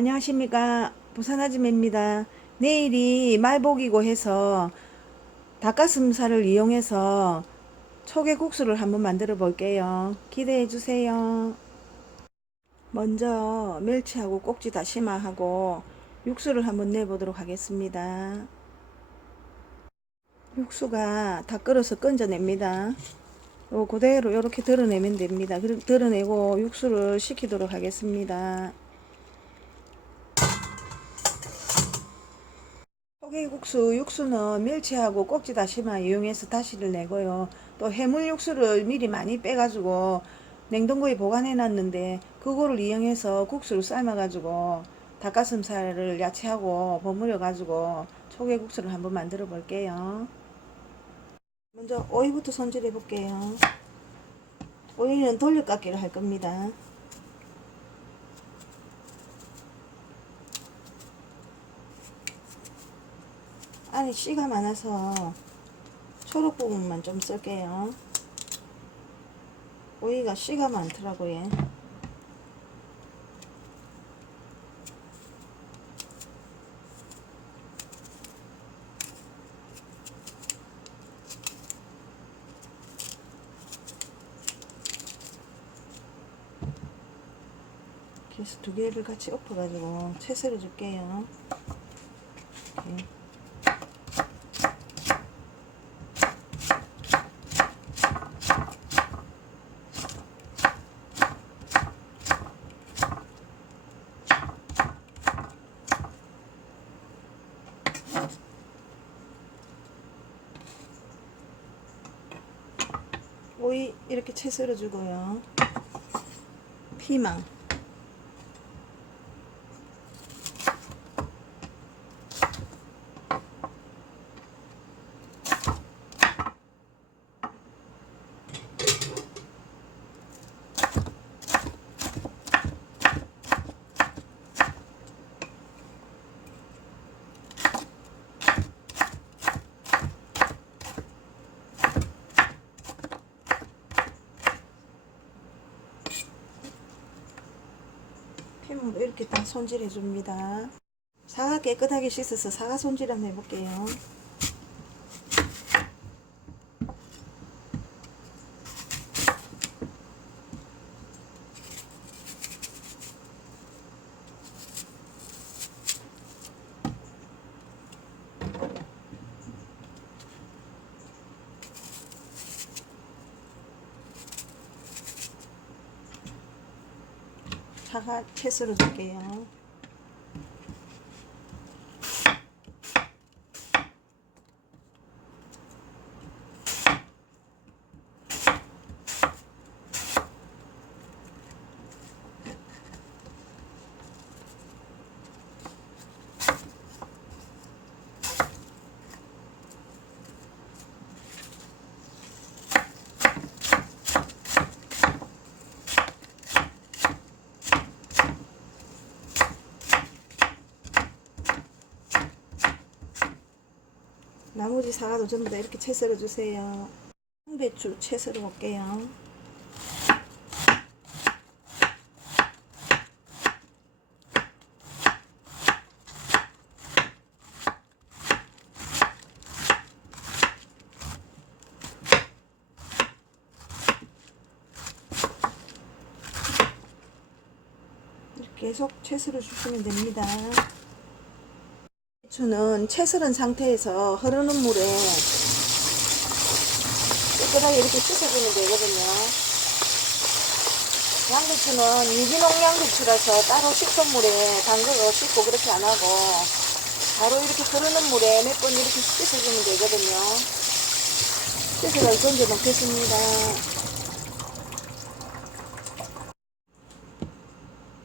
안녕하십니까. 부산아줌입니다. 내일이 말복이고 해서 닭가슴살을 이용해서 초계국수를 한번 만들어 볼게요. 기대해 주세요. 먼저 멸치하고 꼭지 다시마하고 육수를 한번 내보도록 하겠습니다. 육수가 다 끓어서 건져냅니다. 요 그대로 이렇게 드러내면 됩니다. 드러내고 육수를 식히도록 하겠습니다. 소개국수 육수는 멸치하고 꼭지 다시마 이용해서 다시를 내고요. 또 해물 육수를 미리 많이 빼가지고 냉동고에 보관해 놨는데 그거를 이용해서 국수를 삶아가지고 닭가슴살을 야채하고 버무려 가지고 초계국수를 한번 만들어 볼게요. 먼저 오이부터 손질해 볼게요. 오이는 돌려깎기를 할 겁니다. 안에 씨가 많아서 초록 부분만 좀 쓸게요. 오이가 씨가 많더라고요. 그래서 두 개를 같이 엎어가지고 채 썰어 줄게요. 오이 이렇게 채 썰어 주고요. 피망. 다 손질해 줍니다. 사과 깨끗하게 씻어서 사과 손질 한번 해볼게요. 사과 채 썰어 줄게요. 나머지 사과도 전부 다 이렇게 채 썰어 주세요. 홍배추 채 썰어 볼게요. 이렇게 계속 채 썰어 주시면 됩니다. 배추는 채 썰은 상태에서 흐르는 물에 깨끗하게 이렇게 씻어주면 되거든요. 양배추는 유기농 양배추라서 따로 식초물에 담그고 씻고 그렇게 안 하고 바로 이렇게 흐르는 물에 몇 번 이렇게 씻어주면 되거든요. 씻어서 건져 놓겠습니다.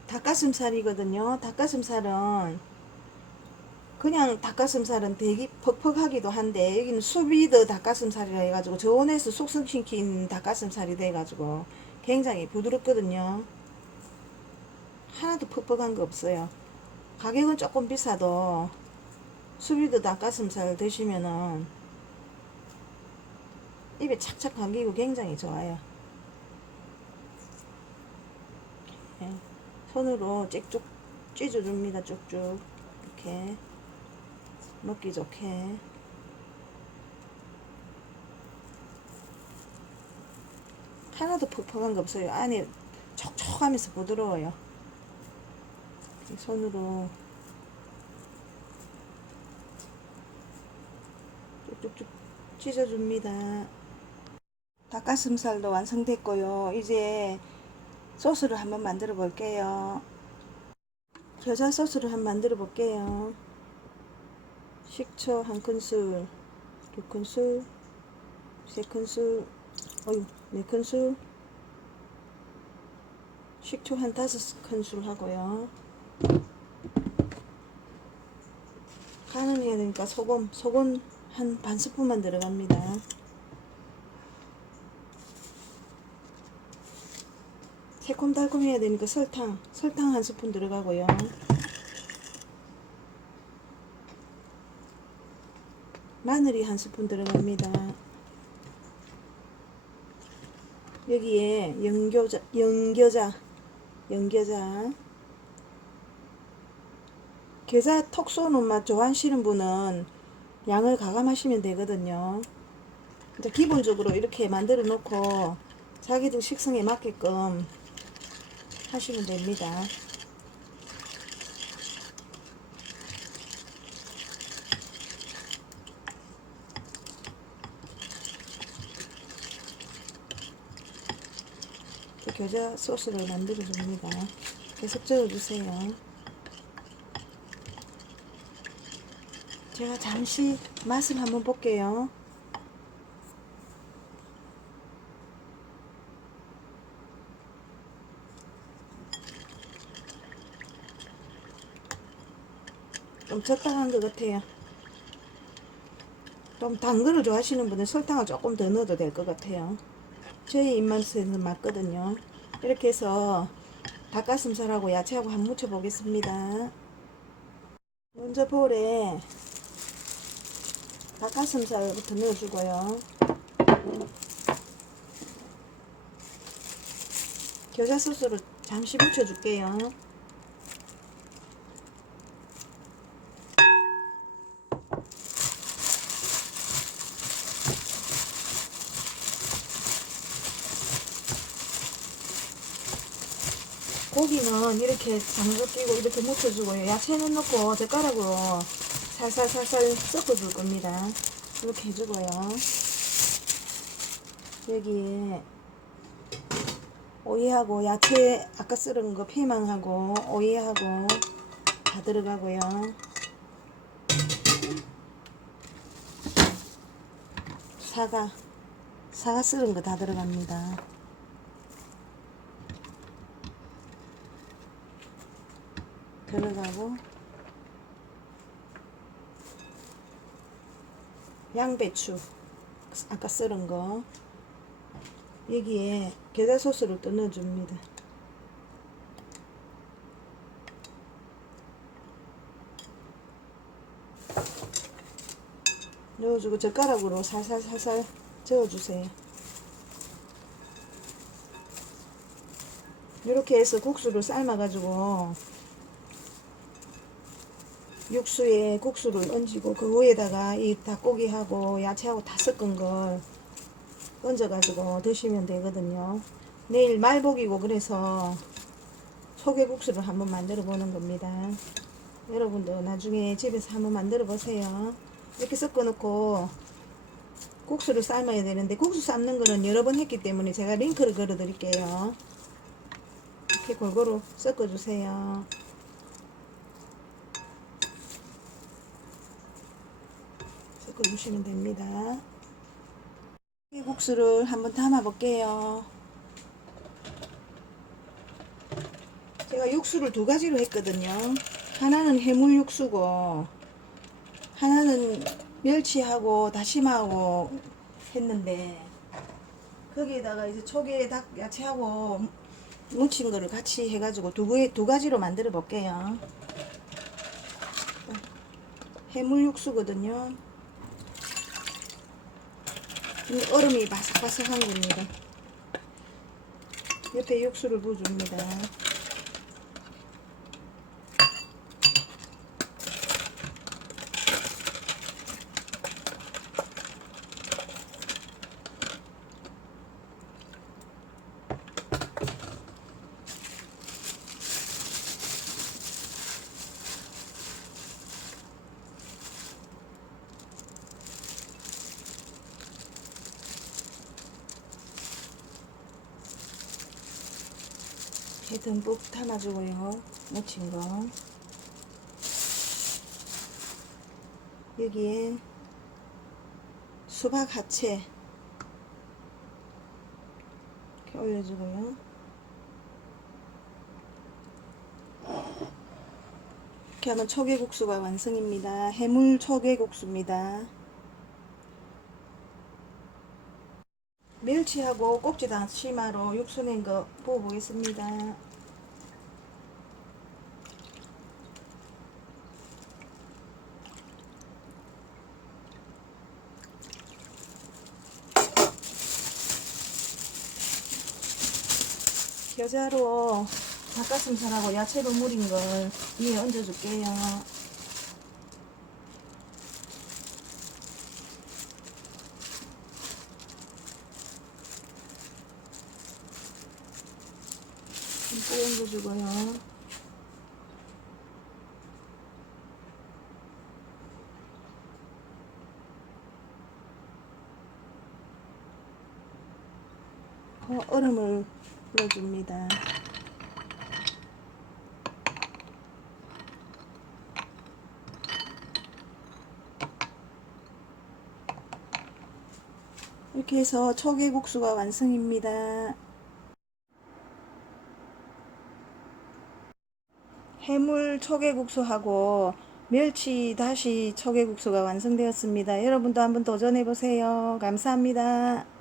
닭가슴살이거든요. 닭가슴살은 그냥 닭가슴살은 되게 퍽퍽하기도 한데 여기는 수비드 닭가슴살이라 해가지고 저온에서 숙성시킨 닭가슴살이 돼가지고 굉장히 부드럽거든요. 하나도 퍽퍽한 거 없어요. 가격은 조금 비싸도 수비드 닭가슴살 드시면은 입에 착착 감기고 굉장히 좋아요. 예, 손으로 찍쭉 찢어줍니다. 쭉쭉 이렇게 먹기 좋게. 하나도 퍽퍽한 거 없어요. 안에 촉촉하면서 부드러워요. 이 손으로 쭉쭉쭉 찢어줍니다. 닭가슴살도 완성됐고요. 이제 소스를 한번 만들어 볼게요. 겨자 소스를 한번 만들어 볼게요. 식초 한 큰술, 두 큰술, 세 큰술, 어유, 네 큰술, 식초 한 다섯 큰술 하고요. 간을 해야 되니까 소금, 소금 한 반 스푼만 들어갑니다. 새콤달콤 해야 되니까 설탕, 설탕 한 스푼 들어가고요. 마늘이 한 스푼 들어갑니다. 여기에 연교자, 연겨자, 연겨자. 겨자 톡 쏘는 맛 좋아하시는 분은 양을 가감하시면 되거든요. 이제 기본적으로 이렇게 만들어 놓고 자기들 식성에 맞게끔 하시면 됩니다. 겨자 소스를 만들어 줍니다. 계속 저어 주세요. 제가 잠시 맛을 한번 볼게요. 좀 적당한 것 같아요. 좀 단 거를 좋아하시는 분은 설탕을 조금 더 넣어도 될 것 같아요. 저희 입맛에는 맞거든요. 이렇게 해서 닭가슴살하고 야채하고 한번 무쳐 보겠습니다. 먼저 볼에 닭가슴살부터 넣어주고요. 겨자 소스를 잠시 묻혀줄게요. 고기는 이렇게 장갑 끼고 이렇게 묻혀주고요. 야채는 넣고 젓가락으로 살살살살 섞어줄 겁니다. 이렇게 해주고요. 여기에 오이하고 야채 아까 썰은 거 피망하고 오이하고 다 들어가고요. 사과 사과 썰은 거 다 들어갑니다. 들어가고 양배추 아까 썰은 거 여기에 겨자 소스를 또 넣어줍니다. 넣어주고 젓가락으로 살살살살 저어주세요. 이렇게 해서 국수를 삶아가지고 육수에 국수를 얹고 그 위에다가 이 닭고기하고 야채하고 다 섞은 걸 얹어가지고 드시면 되거든요. 내일 말복이고 그래서 소개국수를 한번 만들어 보는 겁니다. 여러분도 나중에 집에서 한번 만들어 보세요. 이렇게 섞어 놓고 국수를 삶아야 되는데 국수 삶는 거는 여러 번 했기 때문에 제가 링크를 걸어 드릴게요. 이렇게 골고루 섞어 주세요. 섞어 주시면 됩니다. 이 국수를 한번 담아 볼게요. 제가 육수를 두 가지로 했거든요. 하나는 해물 육수고 하나는 멸치하고 다시마하고 했는데 거기에다가 이제 초계 닭 야채하고 무친 거를 같이 해가지고 두, 개, 두 가지로 만들어 볼게요. 해물 육수거든요. 얼음이 바삭바삭한 겁니다. 옆에 육수를 부어줍니다. 이렇게 듬뿍 담아주고요. 묻힌 거. 여기에 수박 하체 이렇게 올려주고요. 이렇게 하면 초계국수가 완성입니다. 해물 초계국수입니다. 멸치하고 꼭지 다시마로 육수 낸 거 부어보겠습니다. 겨자로 닭가슴살하고 야채 버무린 걸 위에 얹어줄게요. 듬뿍 얹어주고요. 어, 얼음을 불어줍니다. 이렇게 해서 초계국수가 완성입니다. 해물 초계국수하고 멸치 다시 초계국수가 완성되었습니다. 여러분도 한번 도전해 보세요. 감사합니다.